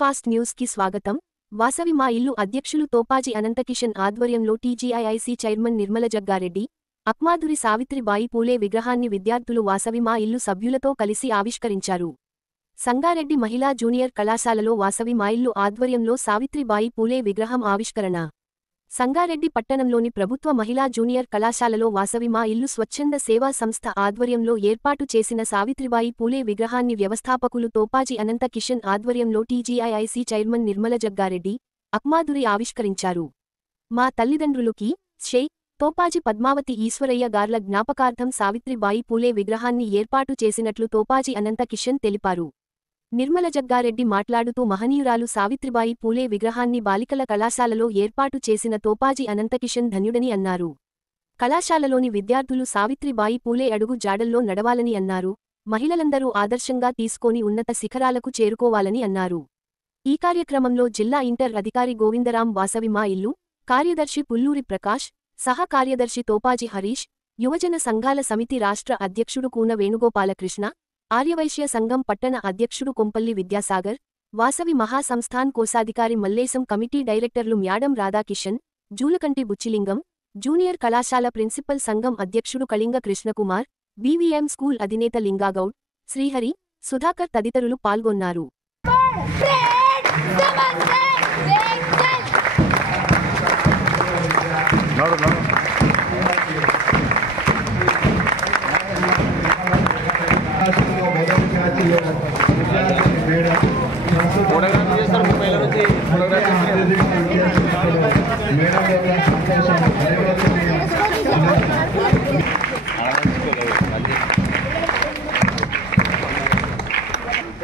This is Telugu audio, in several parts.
ఫాస్ట్ న్యూస్ కి స్వాగతం. వాసవి మా ఇల్లు అధ్యక్షులు తోపాజీ అనంతకిషన్ ఆధ్వర్యంలో టీజీఐఐసీ చైర్మన్ నిర్మల జగ్గారెడ్డి, అక్మాధురి సావిత్రిబాయి పూలే విగ్రహాన్ని విద్యార్థులు వాసవి మా ఇల్లు సభ్యులతో కలిసి ఆవిష్కరించారు. సంగారెడ్డి మహిళా జూనియర్ కళాశాలలో వాసవి మా ఇల్లు ఆధ్వర్యంలో సావిత్రిబాయి పూలే విగ్రహం ఆవిష్కరణ. సంగారెడ్డి పట్టణంలోని ప్రభుత్వ మహిళా జూనియర్ కళాశాలలో వాసవి మా ఇల్లు స్వచ్ఛంద సేవా సంస్థ ఆధ్వర్యంలో ఏర్పాటు చేసిన సావిత్రిబాయి పూలే విగ్రహాన్ని వ్యవస్థాపకులు తోపాజీ అనంత కిషన్ ఆధ్వర్యంలో టీజీఐఐసీ చైర్మన్ నిర్మల జగ్గారెడ్డి, అక్మాధురి ఆవిష్కరించారు. మా తల్లిదండ్రులుకి శ్రీ తోపాజీ పద్మావతి ఈశ్వరయ్య గార్ల జ్ఞాపకార్థం సావిత్రిబాయి పూలే విగ్రహాన్ని ఏర్పాటు చేసినట్లు తోపాజీ అనంత కిషన్ తెలిపారు. నిర్మల జగ్గారెడ్డి మాట్లాడుతూ మహనీయురాలు సావిత్రిబాయి పూలే విగ్రహాన్ని బాలికల కళాశాలలో ఏర్పాటు చేసిన తోపాజీ అనంతకిషన్ ధన్యుడని అన్నారు. కళాశాలలోని విద్యార్థులు సావిత్రిబాయి పూలే అడుగు జాడల్లో నడవాలని అన్నారు. మహిళలందరూ ఆదర్శంగా తీసుకొని ఉన్నత శిఖరాలకు చేరుకోవాలని అన్నారు. ఈ కార్యక్రమంలో జిల్లా ఇంటర్ అధికారి గోవిందరాం వాసవి మా ఇల్లు కార్యదర్శి పుల్లూరి ప్రకాష్, సహ కార్యదర్శి తోపాజీ హరీష్, యువజన సంఘాల సమితి రాష్ట్ర అధ్యక్షుడు కూన వేణుగోపాలకృష్ణ, ఆర్యవైశ్య సంఘం పట్టణ అధ్యక్షుడు కొంపల్లి విద్యాసాగర్, వాసవి మహాసంస్థాన్ కోశాధికారి మల్లేశం కమిటీ డైరెక్టర్లు మ్యాడం రాధాకిషన్, జూలకంటి బుచ్చిలింగం, జూనియర్ కళాశాల ప్రిన్సిపల్ సంఘం అధ్యక్షుడు కళింగ కృష్ణకుమార్, బీవీఎం స్కూల్ అధినేత లింగాగౌడ్, శ్రీహరి, సుధాకర్ తదితరులు పాల్గొన్నారు.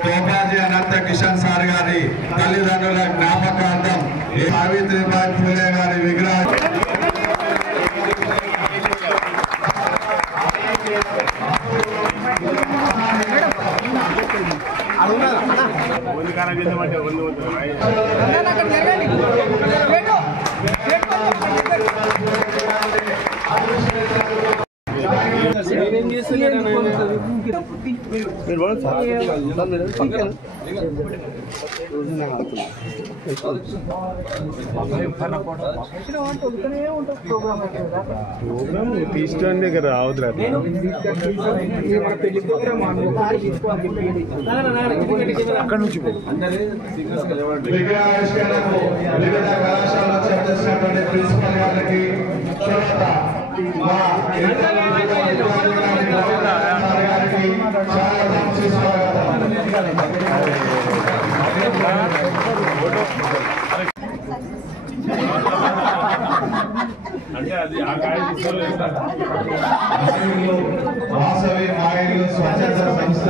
తోపాజీ అనంత కిషన్ సార్ గారి తల్లిదండ్రుల జ్ఞాపకార్థం సావిత్రిబాయి పూలే గారి విగ్రహం తీసుకోండి రావద్దు అక్కడ నుంచి వాసవి మా ఇల్లు స్వచ్ఛంద సంస్థ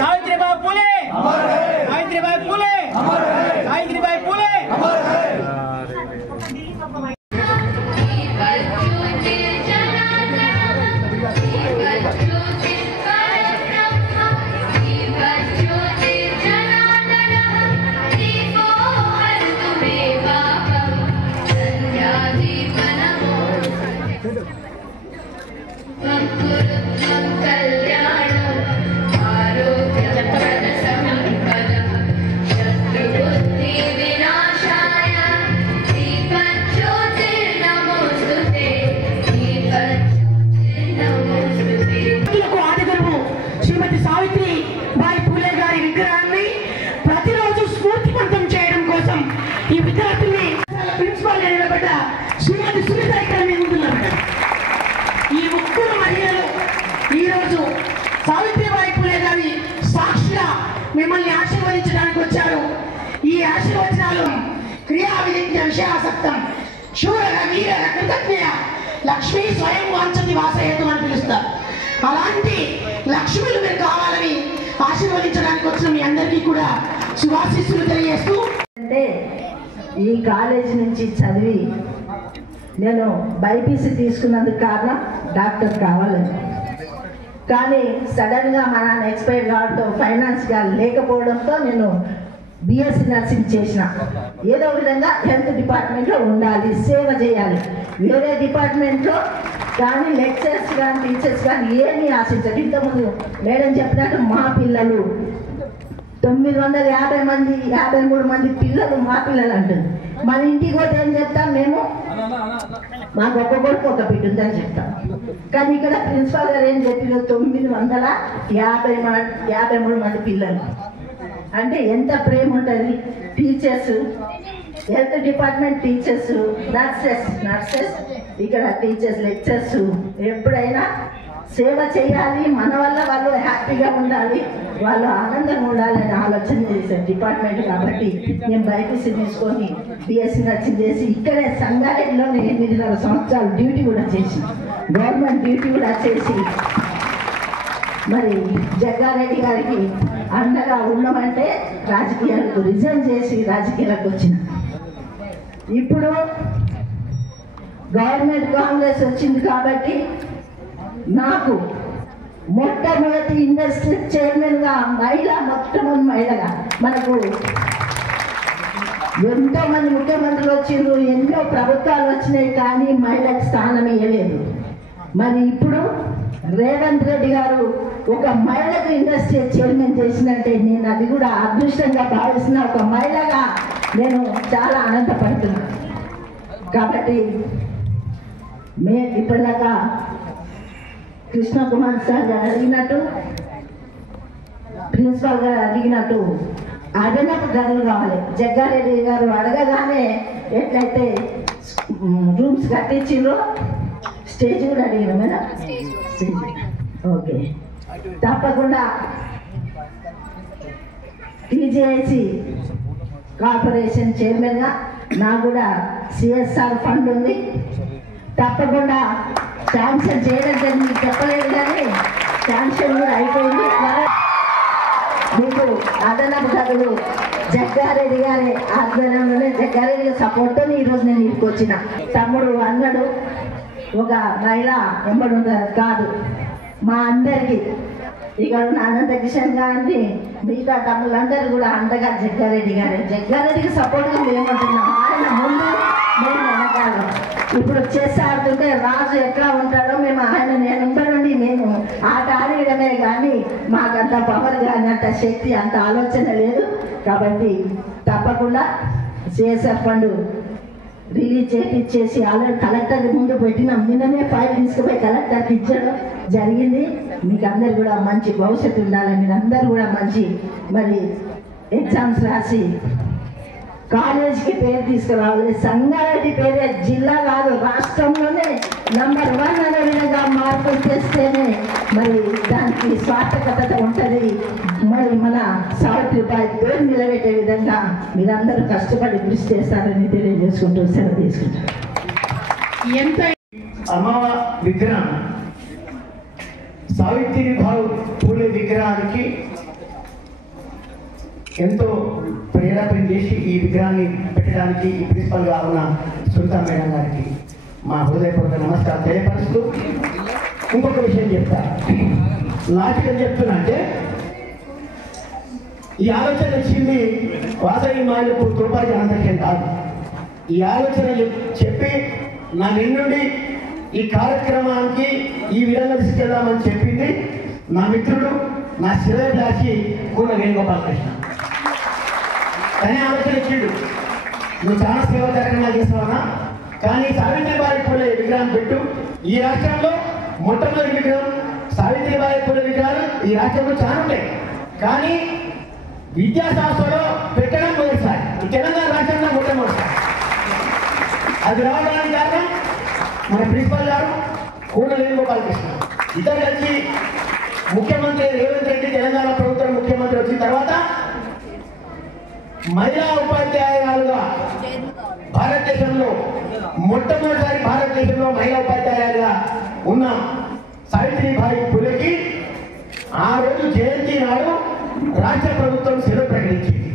సావిత్రిబాయి పూలే, సావిత్రిబాయి పూలే, సావిత్రిబాయి పూలే. సావిత్రిబాయి పూలే గారి విగ్రహాన్ని ప్రతిరోజు స్ఫూర్తివంతం చేయడం కోసం ఈ విద్యార్థుల్ని ప్రిన్సిపాల్ గా నిలబడ్డ శ్రీమతి సునీత ఇక్కడ మీ ముందున్నారు. ఈ ముగ్గురు మహిళలు ఈరోజు సావిత్రిబాయి పూలే గారి సాక్షిగా మిమ్మల్ని ఆశీర్వదించడానికి వచ్చారు. ఈ ఆశీర్వచనాలు క్రియా విధిజ్ఞ విషయాసక్తం శూరగ వీరగ కృతజ్ఞ లక్ష్మీ స్వయం వాంఛతి వాసయేతు అని పిలుస్తారు. అలాంటి లక్ష్మిలు మీరు కావాలని ఆశీర్వదించడానికి వచ్చిన మీ అందరికీ కూడా శుభాశీస్సులు తెలియజేస్తూ, అంటే ఈ కాలేజీ నుంచి చదివి నేను బైపీసీ తీసుకున్నందుకు కారణం డాక్టర్ కావాలని. కానీ సడన్గా మా నాన్న ఎక్స్పైర్ కావడంతో ఫైనాన్స్గా లేకపోవడంతో నేను బిఎస్సి నర్సింగ్ చేసిన. ఏదో విధంగా హెల్త్ డిపార్ట్మెంట్లో ఉండాలి, సేవ చేయాలి. వేరే డిపార్ట్మెంట్లో కానీ లెక్చరర్స్ కానీ టీచర్స్ కానీ ఏమీ ఆశించదు. ఇంతకుముందు మేడం చెప్పినట్టు మా పిల్లలు 950 మంది 53 మంది పిల్లలు మా పిల్లలు అంటుంది. మన ఇంటికి పోతే ఏం చెప్తాం మేము, మాకు ఒక్క కొడుకు ఒక బిడ్డ ఉందని చెప్తాం. కానీ ఇక్కడ ప్రిన్సిపాల్ గారు ఏం చెప్పిన 953 మంది పిల్లలు అంటే ఎంత ప్రేమ ఉంటుంది. Teachers, health department teachers, nurses ఇక్కడ టీచర్స్, లెక్చర్స్ ఎప్పుడైనా సేవ చేయాలి, మన వల్ల వాళ్ళు హ్యాపీగా ఉండాలి, వాళ్ళు ఆనందంగా ఉండాలని ఆలోచన చేసే డిపార్ట్మెంట్. కాబట్టి నేను బైపీసీ తీసుకొని బిఎస్సీ నర్సింగ్ చేసి ఇక్కడే సంగారెడ్డిలోనే 8.5 సంవత్సరాలు డ్యూటీ కూడా చేసి, గవర్నమెంట్ డ్యూటీ కూడా చేసి, మరి జగ్గారెడ్డి గారికి అండగా ఉండమంటే రాజకీయాలకు రిజైన్ చేసి రాజకీయాలకు వచ్చిన. ఇప్పుడు గవర్నమెంట్ కాంగ్రెస్ వచ్చింది కాబట్టి నాకు మొట్టమొదటి ఇండస్ట్రీ చైర్మన్గా మొట్టమొదటి మహిళగా, మనకు ఎంతో మంది ముఖ్యమంత్రులు వచ్చిండ్రు, ఎన్నో ప్రభుత్వాలు వచ్చినాయి, కానీ మహిళకు స్థానం ఇవ్వలేదు. మరి ఇప్పుడు రేవంత్ రెడ్డి గారు ఒక మహిళకు ఇండస్ట్రీ చైర్మన్ చేసినట్టే నేను అది కూడా అదృష్టంగా భావిస్తున్న. ఒక మహిళగా నేను చాలా ఆనందపడుతున్నాను. కాబట్టి ఇప్పటిదాకా కృష్ణ కుమార్ సార్ గారు అడిగినట్టు, ప్రిన్సిపాల్ గారు అడిగినట్టు అదనపు గదులు కావాలి. జగ్గారెడ్డి గారు అడగగానే ఎట్లయితే రూమ్స్ కట్టించిండ్రో స్టేజ్ కూడా అడిగిన మేడం. ఓకే, తప్పకుండా టీజేఐసి కార్పొరేషన్ చైర్మన్గా నాకు కూడా సిఎస్ఆర్ ఫండ్ ఉంది. తప్పకుండా శాంక్షన్ చేయడం మీకు చెప్పలేదు, కానీ శాంక్షన్ కూడా అయిపోయింది. మీకు అదనపు గదులు జగ్గారెడ్డి గారి ఆధ్వర్యంలోనే, జగ్గారెడ్డి గారి సపోర్ట్తో ఈరోజు నేను ఇంటికి వచ్చిన. తమ్ముడు అన్నాడు ఒక మహిళ ఎంబడి ఉంటారు కాదు, మా అందరికీ ఇక్కడ ఉన్న అనంత కిషన్ గారిని మిగతా తమ్ముళ్ళందరూ కూడా అండగా జగ్గారెడ్డికి సపోర్ట్గా మేమంటున్నాం. ఆయన ముందు మేము వెనకాల. ఇప్పుడు చెస్ ఆడుతుంటే రాజు ఎట్లా ఉంటాడో మేము నేను ఉండడండి, మేము ఆట ఆడడమే కానీ మాకంత పవర్ కానీ అంత శక్తి అంత ఆలోచన లేదు. కాబట్టి తప్పకుండా సిఎస్ఆర్ ఫండ్ రిలీజ్ చేపించేసి ఆల్రెడీ కలెక్టర్ ముందు పెట్టినాం. నిన్ననే ఫైల్ తీసుకుపోయి కలెక్టర్కి ఇచ్చడం జరిగింది. మీకు అందరు కూడా మంచి భవిష్యత్తు ఉండాలని, మీరు అందరు కూడా మంచి మరి ఎగ్జామ్స్ రాసి కాలేజీకి పేరు తీసుకురావాలి. సంగారెడ్డి పేరే జిల్లా కాదు రాష్ట్రంలోనే నంబర్ 1 అనే విధంగా మార్పులు చేస్తేనే మరి దానికి స్వార్థకత ఉంటుంది. మరి మన సావిత్రిబాయి పేరు నిలబెట్టే విధంగా మీరందరూ కష్టపడి కృషి చేస్తారని తెలియజేసుకుంటూ సెలవు తీసుకుంటారు. ఎంత అమ్మవారి విగ్రహం సావిత్రిబాయి పూలే విగ్రహానికి ఎంతో ప్రేరేపణ చేసి ఈ విగ్రహాన్ని పెట్టడానికి ఈ ప్రిన్సిపల్గా ఉన్న సునీతా మేడం గారికి మా హృదయపూర్వక నమస్కారం తెలియపరుస్తూ ఇంకొక విషయం చెప్తా. నాటికం చెప్తున్నా అంటే ఈ ఆలోచన వచ్చింది వాసవి మాయలకు తోపాజీ అనంతకేం కాదు. ఈ ఆలోచన చెప్పి నా నిన్నుండి ఈ కార్యక్రమానికి ఈ విధంగా తీసుకెళ్దామని చెప్పింది నా మిత్రుడు, నా శ్రేయభిలాషి కూన వేణుగోపాలకృష్ణ. తనే ఆలోచన ఇచ్చిండు, నువ్వు చాలా సేవా కార్యక్రమాలు చేస్తావన్నా, కానీ సావిత్రిబాయి పూలే విగ్రహం పెట్టు. ఈ రాష్ట్రంలో మొట్టమొదటి విగ్రహం సావిత్రిబాయి పూలే విగ్రహాలు ఈ రాష్ట్రంలో చాలా ఉంటాయి, కానీ విద్యా సంస్థలో పెట్టడం మొదటిసారి ఈ తెలంగాణ రాష్ట్రంలో మొట్టమొదటిసారి. అది రావడానికి కారణం మన ప్రిన్సిపల్ గారు కూన వేణుగోపాలకృష్ణ. ఇద్దరు కలిసి ముఖ్యమంత్రి రేవంత్ రెడ్డి తెలంగాణ ప్రభుత్వం ముఖ్యమంత్రి వచ్చిన తర్వాత మహిళా ఉపాధ్యాయులుగా భారతదేశంలో మొట్టమొదటిసారి భారతదేశంలో మహిళా ఉపాధ్యాయులుగా ఉన్న సావిత్రిబాయి పూలేకి ఆ రోజు జయంతి నాడు రాష్ట్ర ప్రభుత్వం సెలవు ప్రకటించింది.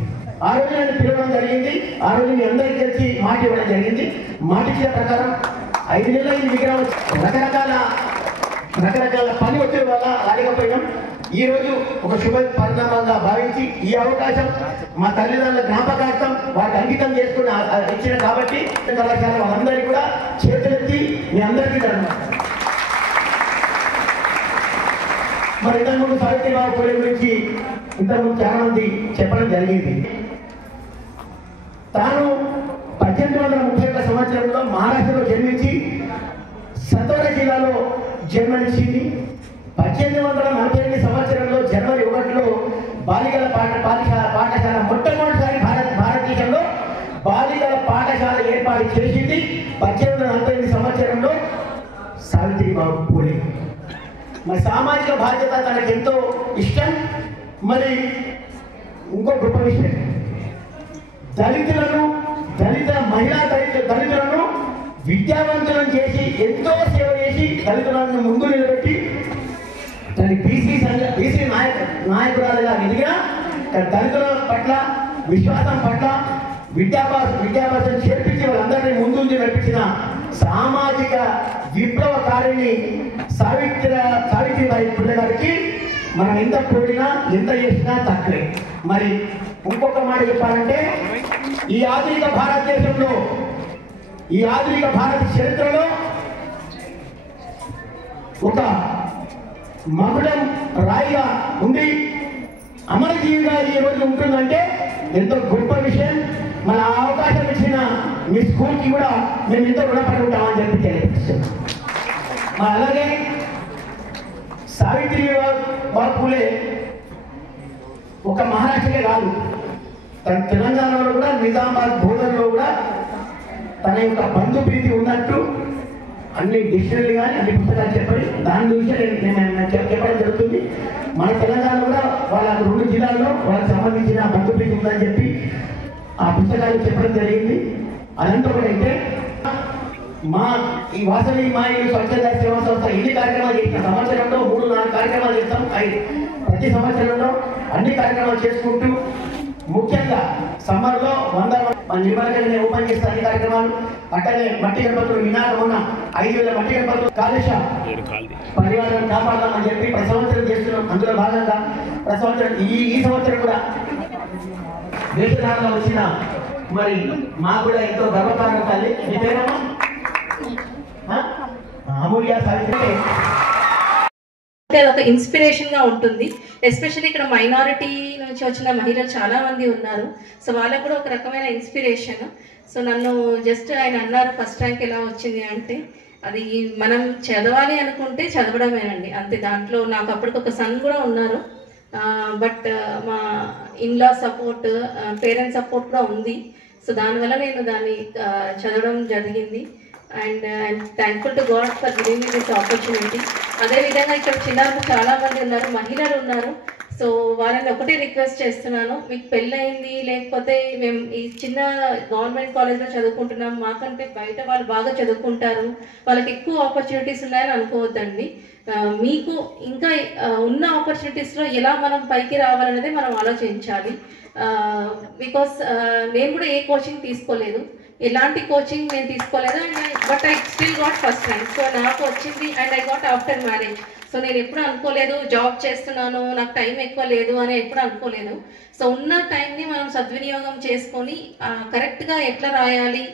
ఆ రోజు నన్ను పిలవడం జరిగింది. ఆ రోజు మీ అందరికీ తెలిసి మాట ఇవ్వడం జరిగింది. మాట ఇచ్చిన ప్రకారం 5 నెలల ఈ విగ్రహం రకరకాల పని వచ్చే వల్ల రాలేకపోయినాం. ఈ రోజు ఒక శుభ పరిణామంగా భావించి ఈ అవకాశం మా తల్లిదండ్రుల జ్ఞాపకార్థం వారికి అంకితం చేసుకుని ఇచ్చిన కాబట్టి కళాశాల వాళ్ళందరికీ కూడా చేతులెత్తి మీ అందరికీ ధన్యవాదాలు. మరి ఇంతకుముందు సావిత్రిబాయి పూలే గురించి ఇంతకుముందు చాలా మంది చెప్పడం జరిగింది. తాను 1831 సంవత్సరంలో మహారాష్ట్రలో జన్మించి సతోర జిల్లాలో జన్మనిచ్చింది. 1848 సంవత్సరంలో జనవరి 1లో బాలికల పాఠశాల మొట్టమొదటిసారి భారతదేశంలో బాలికల పాఠశాల ఏర్పాటు చేసింది 1848 సంవత్సరంలో సావిత్రిబాయి పూలే. మరి సామాజిక బాధ్యత తనకు ఎంతో ఇష్టం. మరి ఇంకో గొప్ప విషయం, దళితులను విద్యావంతులను చేసి ఎంతో సేవ చేసి దళితులను ముందు నిలబెట్టి తన బీసీ నాయకురాలుగా ఎదిగిన దళితుల పట్ల విశ్వాసం పట్ల విద్యాభ్యాసం చేర్పించి వాళ్ళందరినీ ముందు నడిపించిన సామాజిక విప్లవకారిణి సావిత్రిబాయి పూలే గారికి మనం ఎంత పోడినా ఎంత చేసినా తక్కువే. మరి ఇంకొక మాట చెప్పాలంటే ఈ ఆధునిక భారతదేశంలో ఈ ఆధునిక భారత చరిత్రలో ఒక మకుటం రాయిగా ఉండి అమరజీవిగా ఈ రోజు ఉంటుందంటే ఎంతో గొప్ప విషయం. మన అవకాశం ఇచ్చిన మీ స్కూల్కి కూడా మేము ఎంతో రుణపడి ఉంటామని చెప్పి తెలియజేస్తున్నాం. మరి అలాగే సావిత్రిబాయి పూలే ఒక మహారాష్ట్రకే కాదు, తన తెలంగాణలో కూడా నిజామాబాద్ బోధనలో కూడా తన యొక్క బంధు ప్రీతి ఉన్నట్టు అన్ని డిక్షనరీ కానీ అన్ని పుస్తకాలు చెప్పాలి. దాని గురించి నేను చెప్పడం జరుగుతుంది. మన తెలంగాణ కూడా వాళ్ళ 2 జిల్లాల్లో వాళ్ళకి సంబంధించిన బంధు ప్రీతి ఉందని చెప్పి ఆ పుస్తకాలు చెప్పడం జరిగింది. అదంతా కూడా అయితే మా ఈ వాసవి మాయి స్వచ్ఛంద సేవా సంస్థ ఎన్ని కార్యక్రమాలు చేసిన సంవత్సరంలో 3-4 కార్యక్రమాలు చేస్తాం. ప్రతి సంవత్సరంలో అన్ని కార్యక్రమాలు చేసుకుంటూ ముఖ్యంగా సమ్మర్లో 100 నిర్మలకల్ని ఓపెన్ చేస్తే అన్ని కార్యక్రమాలు, అట్టనే మట్టి గణపతులు వినాయక ఉన్న 5,000 మట్టి గణపతులు కాలుష్య పరివారం కాపాడాలని చెప్పి ప్రతి సంవత్సరం చేస్తున్నాం. అందులో భాగంగా ప్రతి సంవత్సరం ఈ సంవత్సరం కూడా దేశంలో వచ్చిన మరి మాకు కూడా ఎంతో గర్వకారణం కాదు. మీ పేరేమో అమూల్య సావిత్రి. అంటే ఒక ఇన్స్పిరేషన్ గా ఉంటుంది. ఎస్పెషల్లీ ఇక్కడ మైనారిటీ నుంచి వచ్చిన మహిళలు చాలా మంది ఉన్నారు. సో వాళ్ళకు కూడా ఒక రకమైన ఇన్స్పిరేషన్. సో నన్ను జస్ట్ ఆయన అన్నారు ఫస్ట్ ర్యాంక్ ఎలా వచ్చింది అంటే, అది మనం చదవాలి అనుకుంటే చదవడమేనండి అంతే. దాంట్లో నాకు అప్పటికి ఒక సన్ కూడా ఉన్నారు. బట్ మా ఇన్లా సపోర్ట్, పేరెంట్స్ సపోర్ట్ కూడా ఉంది. సో దానివల్ల నేను దాన్ని చదవడం జరిగింది. And I'm thankful to God for giving me this opportunity. అదేవిధంగా ఇక్కడ చిన్నారులు చాలామంది ఉన్నారు, మహిళలు ఉన్నారు. సో వాళ్ళని ఒకటే రిక్వెస్ట్ చేస్తున్నాను, మీకు పెళ్ళయింది లేకపోతే మేము ఈ చిన్న గవర్నమెంట్ కాలేజ్లో చదువుకుంటున్నాం, మాకంటే బయట వాళ్ళు బాగా చదువుకుంటారు, వాళ్ళకి ఎక్కువ ఆపర్చునిటీస్ ఉన్నాయని అనుకోవద్దండి. మీకు ఇంకా ఉన్న ఆపర్చునిటీస్లో ఎలా మనం పైకి రావాలనేది మనం ఆలోచించాలి. బికాస్ నేను కూడా ఏ కోచింగ్ తీసుకోలేదు, ఎలాంటి కోచింగ్ నేను తీసుకోలేదు. But I still got first rank. So నాకు వచ్చింది and I got after marriage. So నేను ఎప్పుడు అనుకోలేదు జాబ్ చేస్తున్నాను నాకు టైం ఎక్కువ లేదు అని ఎప్పుడు అనుకోలేదు. సో ఉన్న టైంని మనం సద్వినియోగం చేసుకొని కరెక్ట్గా ఎట్లా రాయాలి,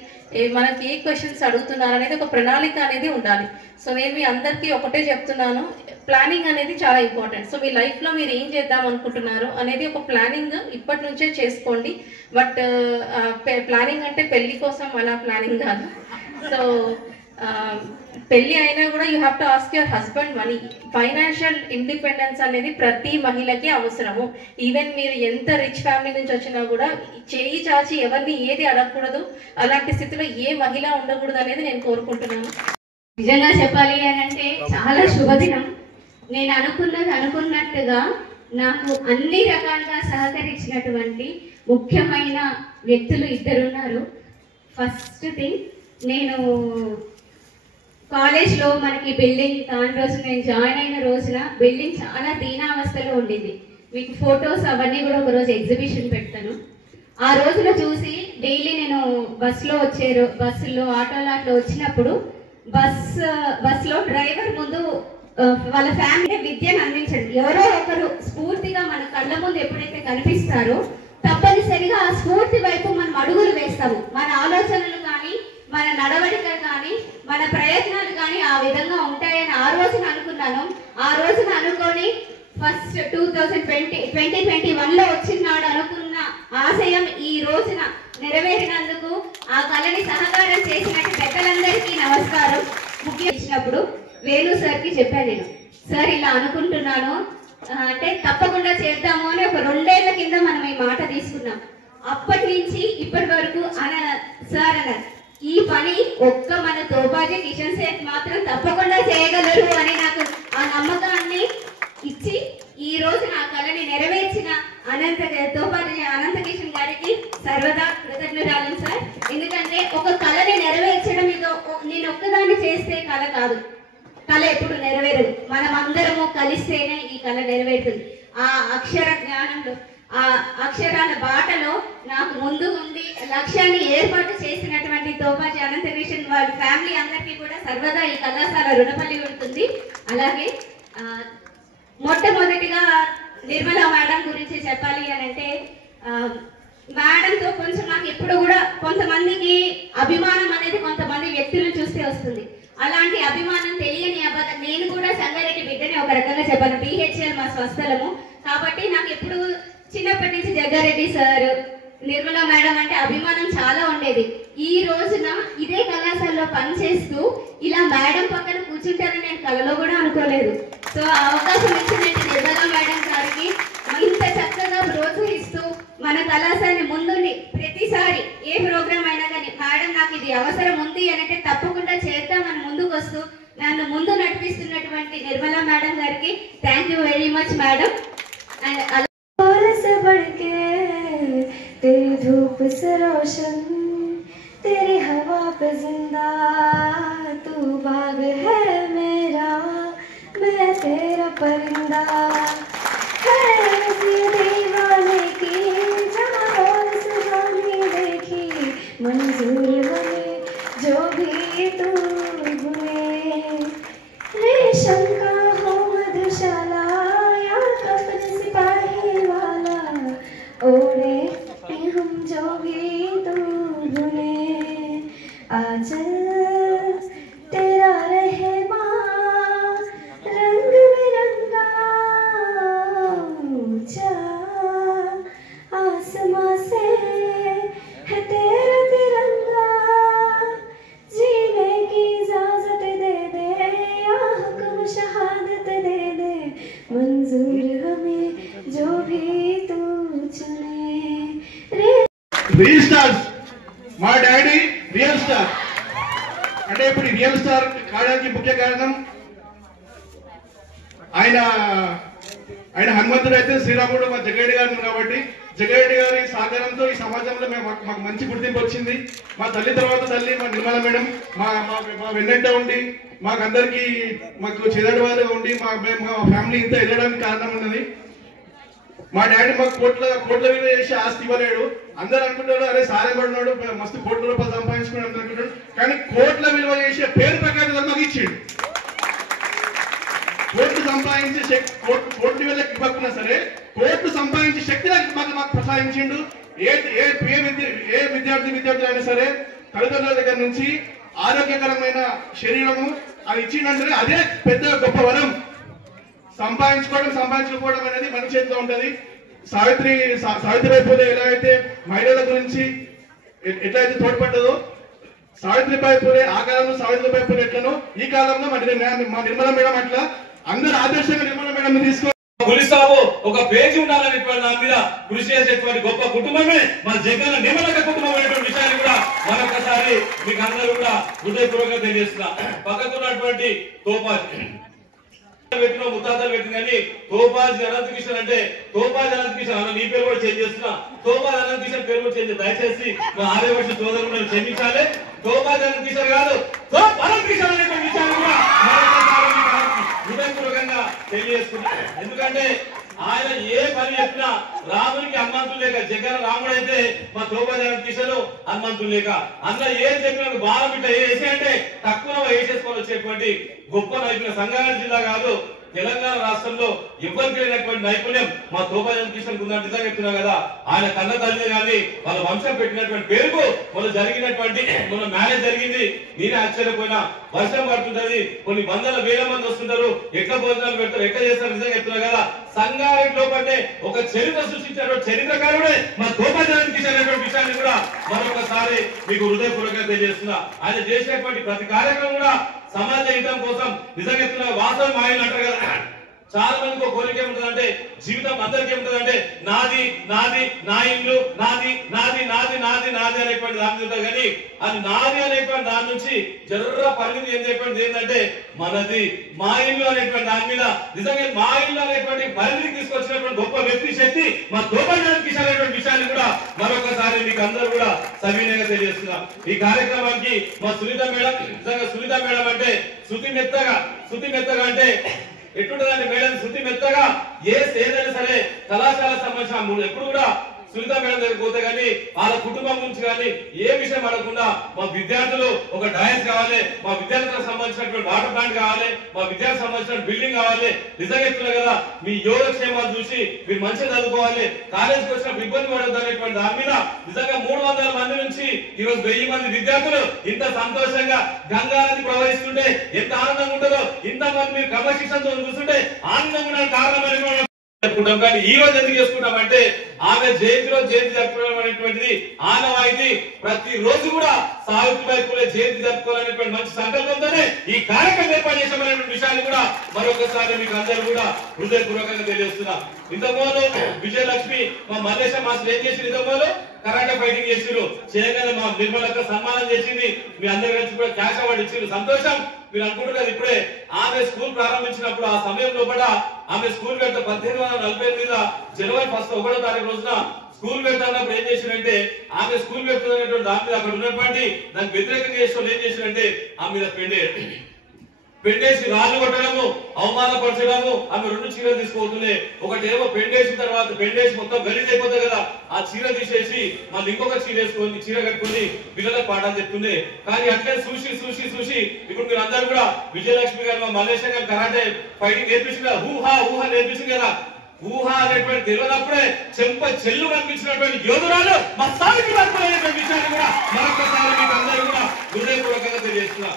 మనకి ఏ క్వశ్చన్స్ అడుగుతున్నారు అనేది ఒక ప్రణాళిక అనేది ఉండాలి. సో నేను మీ అందరికీ ఒకటే చెప్తున్నాను, ప్లానింగ్ అనేది చాలా ఇంపార్టెంట్. సో మీ లైఫ్లో మీరు ఏం చేద్దాం అనుకుంటున్నారు అనేది ఒక ప్లానింగ్ ఇప్పటి నుంచే చేసుకోండి. బట్ ప్లానింగ్ అంటే పెళ్లి కోసం అలా ప్లానింగ్ కాదు. సో పెళ్ళి అయినా కూడా you have to ask your husband money. Financial independence అనేది ప్రతి మహిళకి అవసరము. ఈవెన్ మీరు ఎంత రిచ్ ఫ్యామిలీ నుంచి వచ్చినా కూడా చేయి చాచి ఎవరిని ఏది అడగకూడదు. అలాంటి స్థితిలో ఏ మహిళ ఉండకూడదు అనేది నేను కోరుకుంటున్నాను. నిజంగా చెప్పాలి అని అంటే చాలా శుభదినం. నేను అనుకున్నట్టుగా నాకు అన్ని రకాలుగా సహకరించినటువంటి ముఖ్యమైన వ్యక్తులు 2 ఉన్నారు. ఫస్ట్ థింగ్, నేను కాలేజ్లో మనకి బిల్డింగ్ కాని రోజు నేను జాయిన్ అయిన రోజున బిల్డింగ్ చాలా దీనావస్థలో ఉండింది. మీకు ఫొటోస్ అవన్నీ కూడా ఒకరోజు ఎగ్జిబిషన్ పెడతాను. ఆ రోజులో చూసి డైలీ నేను బస్సులో ఆటోలో అట్లా వచ్చినప్పుడు బస్సులో డ్రైవర్ ముందు వాళ్ళ ఫ్యామిలీ విద్యను అందించండి. ఎవరో ఒకరు స్ఫూర్తిగా మన కళ్ళ ముందు ఎప్పుడైతే కనిపిస్తారో తప్పనిసరిగా ఆ స్ఫూర్తి వైపు మనం అడుగులు వేస్తాము. మన ఆలోచనలు కానీ మన నడవడిక కానీ మన ప్రయత్నాలు కానీ ఆ విధంగా ఉంటాయని ఆ రోజున అనుకున్నాను. ఆ రోజున అనుకొని ఫస్ట్ 2021లో వచ్చినాడు అనుకున్న ఆశయం ఈ రోజున నెరవేరినందుకు ఆ కళని సహకారం చేసినట్టు పెద్దలందరికీ నమస్కారం. ముఖ్యం ఇచ్చినప్పుడు వేణు సార్కి చెప్పాను నేను, సార్ ఇలా అనుకుంటున్నాను అంటే తప్పకుండా చేద్దాము అని ఒక 2 ఏళ్ల కింద మనం ఈ మాట తీసుకున్నాం. అప్పటి నుంచి ఇప్పటి వరకు సార్ అన్నారు ఈ పని ఒక్క మన తోపాజీ కిషన్ సేట్ మాత్రం తప్పకుండా చేయగలరు అని నాకు ఆ నమ్మకాన్ని ఇచ్చి ఈ రోజు నా కళని నెరవేర్చిన తోపాజీ అనంత కిషన్ గారికి సర్వదా కృతజ్ఞతలు సార్. ఎందుకంటే ఒక కళని నెరవేర్చడం ఇది నేను ఒక్కదాన్ని చేస్తే కళ కాదు, కళ ఎప్పుడు నెరవేరదు. మనం అందరము కలిస్తేనే ఈ కళ నెరవేరుతుంది. ఆ అక్షర జ్ఞానంలో ఆ అక్షరాల బాటలో నాకు ముందు ఉండి లక్ష్యాన్ని ఏర్పాటు చేసినటువంటి తోపాజీ అనంత కిషన్ వాళ్ళ ఫ్యామిలీ అందరికీ కూడా సర్వదా ఈ కళాశాల రుణపల్లి ఉంటుంది. అలాగే మొట్టమొదటిగా నిర్మలా మేడం గురించి చెప్పాలి అని అంటే మేడంతో కొంచెం నాకు ఎప్పుడు కూడా కొంతమందికి అభిమానం అనేది కొంతమంది వ్యక్తులను చూస్తే వస్తుంది. అలాంటి అభిమానం తెలియని నేను కూడా సంగారెడ్డి బిడ్డని ఒక రకంగా చెప్పాను. BHL మా స్వస్థలము కాబట్టి నాకు ఎప్పుడు చిన్నప్పటి నుంచి జగ్గారెడ్డి సార్ నిర్మలా మేడం అంటే అభిమానం చాలా ఉండేది. ఈ రోజున ఇదే కళాశాలలో పనిచేస్తూ ఇలా మేడం పక్కన కూర్చుంటారని నేను కలలో కూడా అనుకోలేదు. సో ఆ అవకాశం ఇచ్చినట్టు నిర్మలా మేడం గారికి ఇంత చక్కగా ప్రోత్సహిస్తూ మన కళాశాలని ముందుండి ప్రతిసారి ఏ ప్రోగ్రామ్ అయినా కానీ మేడం నాకు ఇది అవసరం ఉంది అంటే తప్పకుండా చేద్దామని ముందుకు వస్తూ నన్ను ముందు నడిపిస్తున్నటువంటి నిర్మలా మేడం గారికి thank you very much madam. And से बढ़ के तेरी धूप से रोशन तेरी हवा पे जिंदा तू बाग है मेरा मैं तेरा परिंदा है दीवाने की जहाँ से जानी देखी मंजूर बने जो भी तू बुने रेशम का हो मधुशाला या कफन सिपाही वाला ओढ़े हम जो भी तू बुने आचल तेरा रहमा रंग बिरंगा ऊंचा आसमां से है तेरा तिरंगा जीने की इजाजत दे दे या हुक्म शहादत दे दे मंजूर हमें जो भी तू चुने रे రియల్ స్టార్స్ మా డాడీ రియల్ స్టార్ అంటే ఇప్పుడు రియల్ స్టార్ కావడానికి ముఖ్య కారణం ఆయన హనుమంతుడు అయితే శ్రీరాముడు మా జగరెడ్డి గారు కాబట్టి జగరెడ్డి గారి సహకారంతో ఈ సమాజంలో మాకు మంచి గుర్తింపు వచ్చింది. మా తల్లి తర్వాత తల్లి మా నిర్మల మేడం మా వెన్నెంట ఉండి మాకందరికి మాకు చెదడవారుగా ఉండి మా ఫ్యామిలీ ఇంత ఎదగడానికి కారణం ఉన్నది. మా డాడీ మాకు కోట్ల విలువ చేసి ఆస్తి ఇవ్వలేడు. అందరూ అనుకుంటారు అరే సారే పడినాడు మస్తు కోట్ల రూపాయలు సంపాదించుకున్నాడు అనుకుంటాడు, కానీ కోట్ల విలువ చేసే పేరు ప్రకారం మాకు ఇచ్చాడు. కోట్లు సంపాదించే కోట్ల వేలకు ఇవ్వకున్నా సరే కోట్లు సంపాదించే శక్తి మాకు ప్రసాదించిండు. ఏ విద్యార్థులు అయినా సరే తల్లిదండ్రుల దగ్గర నుంచి ఆరోగ్యకరమైన శరీరము అది ఇచ్చిందంటే అదే పెద్ద గొప్ప వరం. సంపాదించుకోవడం అనేది మన చేతిలో ఉంటది. సావిత్రిబాయి పూలే ఎలా అయితే మహిళల గురించి ఎట్లయితే తోడ్పడ్డదో సావిత్రిబాయి పూలే ఆ కాలంలో సావిత్రిబాయి పూలే ఎట్లనో ఈ కాలంలో మా నిర్మల మేడం అట్లా అందరూ ఆదర్శంగా నిర్మల మేడం తీసుకో గురిస్తాము ఒక పేజీ ఉండాలనేటువంటి దాని మీద కృషి చేసేటువంటి గొప్ప కుటుంబమే మన జగన్ నిర్మలక కుటుంబం అనేటువంటి విషయాన్ని కూడా మరొకసారి మీకు అందరూ కూడా హృదయపూర్వకంగా తెలియజేస్తున్నా. పక్కకున్నటువంటి తోపాజీ పెట్టిన ముత్తాతలు పెట్టిన కానీ తోపాజీ అనంత కిషన్ అంటే తోపాజీ అనంత కిషన్ అన్న నీ పేరు కూడా చేంజ్ చేస్తున్నా. తోపాజీ అనంత కిషన్ పేరు కూడా చేంజ్ దయచేసి మా ఆర్యవర్ష సోదరులు క్షమించాలి. తోపాజీ అనంత కిషన్ కాదు అనంత కిషన్ అనేటువంటి విషయాన్ని కూడా హృదయపూర్వకంగా తెలియజేస్తున్నా. ఎందుకంటే ఆయన ఏ పని చెప్పినా రామునికి హనుమంతులు లేక, జగన్ రాముడు అయితే మా తోపాజారం కిషను హనుమంతులు లేక, అందులో ఏం చెప్పినా బాగా బిడ్డ వేసి అంటే తక్కువ వేసేసుకొని వచ్చేటువంటి గొప్ప నైపుణ్యం సంగారెడ్డి జిల్లా కాదు తెలంగాణ రాష్ట్రంలో ఎవరికి లేనటువంటి నైపుణ్యం మా తోపాజారం కిషన్ ఉందని నిజంగా చెప్తున్నా కదా. ఆయన కన్న తల్లి కానీ వాళ్ళ వంశం పెట్టినటువంటి పేరుకు మొన్న జరిగినటువంటి మొన్న మ్యారేజ్ జరిగింది. నేనే ఆశ్చర్యపోయినా. వర్షం పడుతుంటది, కొన్ని వందల వేల మంది వస్తుంటారు, ఎట్లా భోజనాలు పెడతారు, ఎట్లా చేస్తారు నిజంగా చెప్తున్నా కదా. సంగారెడ్డిలో పట్టే ఒక చరిత్ర సృష్టించినటువంటి చరిత్రకారుడే మా తోపాజారం కిషన్ అనేటువంటి విషయాన్ని కూడా మరొకసారి మీకు హృదయపూర్వకంగా తెలియజేస్తున్నా. ఆయన చేసినటువంటి ప్రతి కార్యక్రమం కూడా సమాజ హితం కోసం నిజంగా చెప్తున్నా. వాస్తవం మాయలు అంటారు కదా, చాలా మందికి ఒక కోరిక ఏముంటుందంటే జీవితం అందరికీ ఏముంటుందంటే నాది నాది నా ఇల్లు నాది నాది నాది నాది నాది అనేటువంటి దాని ఉంటుంది. కానీ అది నాది అనేటువంటి దాని నుంచి జర్ర పరిమితి ఏంటంటే మనది మా ఇల్లు అనేటువంటి దాని మీద నిజంగా మా ఇల్లు అనేటువంటి పరిమితికి తీసుకొచ్చినటువంటి గొప్ప వ్యక్తి శక్తి మా తోపాజారం కిషన్ అనేటువంటి విషయాన్ని కూడా మరొకసారి మీకు అందరూ కూడా సవినయంగా తెలియజేస్తున్నాం. ఈ కార్యక్రమానికి మా సునీత మేడం, నిజంగా సునీత మేడం అంటే శృతి మెత్తగా అంటే ఎట్లుంటదంటే మేడం శృతి మెత్తగా ఏదైనా సరే కళాశాల సంబంధించిన ఎప్పుడు కూడా సునీత మేడం దగ్గర పోతే గానీ వాళ్ళ కుటుంబం నుంచి కానీ ఏ విషయం అడగకుండా మా విద్యార్థులు ఒక డయాస్ కావాలి, మా విద్యార్థులకు సంబంధించినటువంటి వాటర్ ప్లాంట్ కావాలి, మా విద్యార్థులకు సంబంధించిన బిల్డింగ్ కావాలి. నిజంగా చెప్తున్నారు కదా, మీ యోగక్షేమాలు చూసి మీరు మంచిగా చదువుకోవాలి, కాలేజీకి వచ్చిన ఇబ్బంది పడద్దు అనేటువంటి దాని మీద నిజంగా 300 మంది నుంచి ఈరోజు 1000 మంది విద్యార్థులు ఇంత సంతోషంగా గంగా నది ప్రవహిస్తుంటే ఎంత ఆనందంగా ఉంటుందో, ఇంతమంది మీరు క్రమశిక్షణతో చూస్తుంటే ఆనందంగా ఉండడానికి కారణమైన జరుపుకుంటాం. కానీ ఈ రోజు ఎందుకు చేసుకుంటామంటే ఆమె జయంతిలో జయంతి జరుపుకోవడం అనేటువంటిది ఆనవాయితీ. ప్రతి రోజు కూడా సావిత్రిబాయి పూలే జయంతి జరుపుకోవాలనేటువంటి మంచి సంకల్పంతోనే ఈ కార్యక్రమం ఏర్పాటు చేసామనేటువంటి విషయాన్ని కూడా మరొకసారి మీకు అందరూ కూడా హృదయపూర్వకంగా తెలియజేస్తున్నా. ఇంతకుముందు విజయలక్ష్మి మా మల్లేశం మాస్టర్ ఏం చేసింది, ఇంతకుముందు కరాటే ఫైటింగ్ చేసిరు, చేయగానే మా నిర్మలక్క సన్మానం చేసింది, మీ అందరి కలిసి కూడా క్యాష్ అవార్డు ఇచ్చింది. సంతోషం. మీరు అనుకుంటున్నారు ఇప్పుడే ఆమె స్కూల్ ప్రారంభించినప్పుడు ఆ సమయంలో కూడా ఆమె స్కూల్ పెడతా 1848 జనవరి 1వ తారీఖు రోజున స్కూల్ పెడతానప్పుడు ఏం చేసినంటే ఆమె స్కూల్ పెడుతున్నటువంటి దాని మీద అక్కడ ఉన్నటువంటి దానికి వ్యతిరేకంగా చేసిన ఏం చేసినంటే ఆమె మీద పెండేసి రాళ్ళు కొట్టడము, అవమానపరచడము. ఆమె 2 చీరలు తీసుకోవద్దులే, ఒకటేమో పెండేసిన తర్వాత పెండేసి మొత్తం గలీజ్ అయిపోతుంది కదా, ఆ చీర తీసేసి మళ్ళీ ఇంకొక చీర వేసుకొని చీర కట్టుకుని పిల్లలకు పాఠాలు చెప్తుంది. కానీ అట్లే చూసి ఇప్పుడు మీరు అందరూ కూడా విజయలక్ష్మి గారు మా మల్లేశం గారు కరాటే ఫైటింగ్ నేర్పించింది కదా, ఊహ నేర్పించింది కదా. ఊహ అనేటువంటి తెలియనప్పుడే చెంప చెల్లు కనిపించినటువంటి యోధురాలు మా సావిత్రిబాయి పూలే అనేటువంటి విషయాన్ని కూడా మరొకసారి మీకు అందరూ కూడా హృదయపూర్వకంగా తెలియజేస్తున్నా.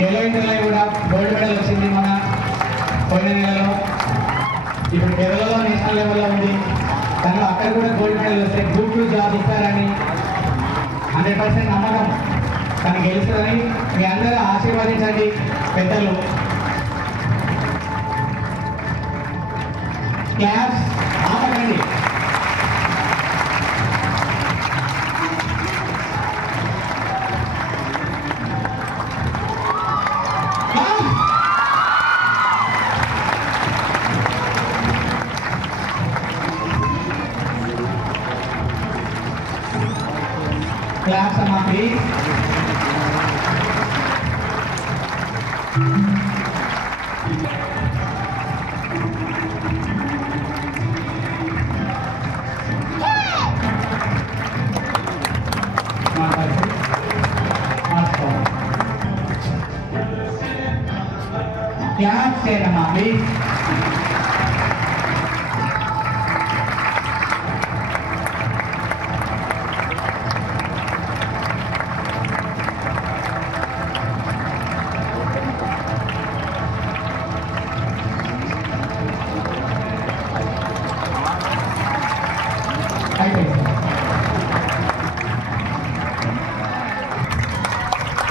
కేరళలో కూడా గోల్డ్ మెడల్ వచ్చింది మన పోయిన నెలలో. ఇప్పుడు కేరళలో నేషనల్ లెవెల్లో ఉంది, కానీ అక్కడ కూడా గోల్డ్ మెడల్ వస్తే గ్రూప్ 2 జాబ్ ఇస్తారని 100% నమ్మకం. తను గెలుస్తుందని మీ అందరూ ఆశీర్వదించండి పెద్దలు. క్లాస్ ఆపకండి. Clap sama please. Clap sama please.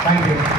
Thank you.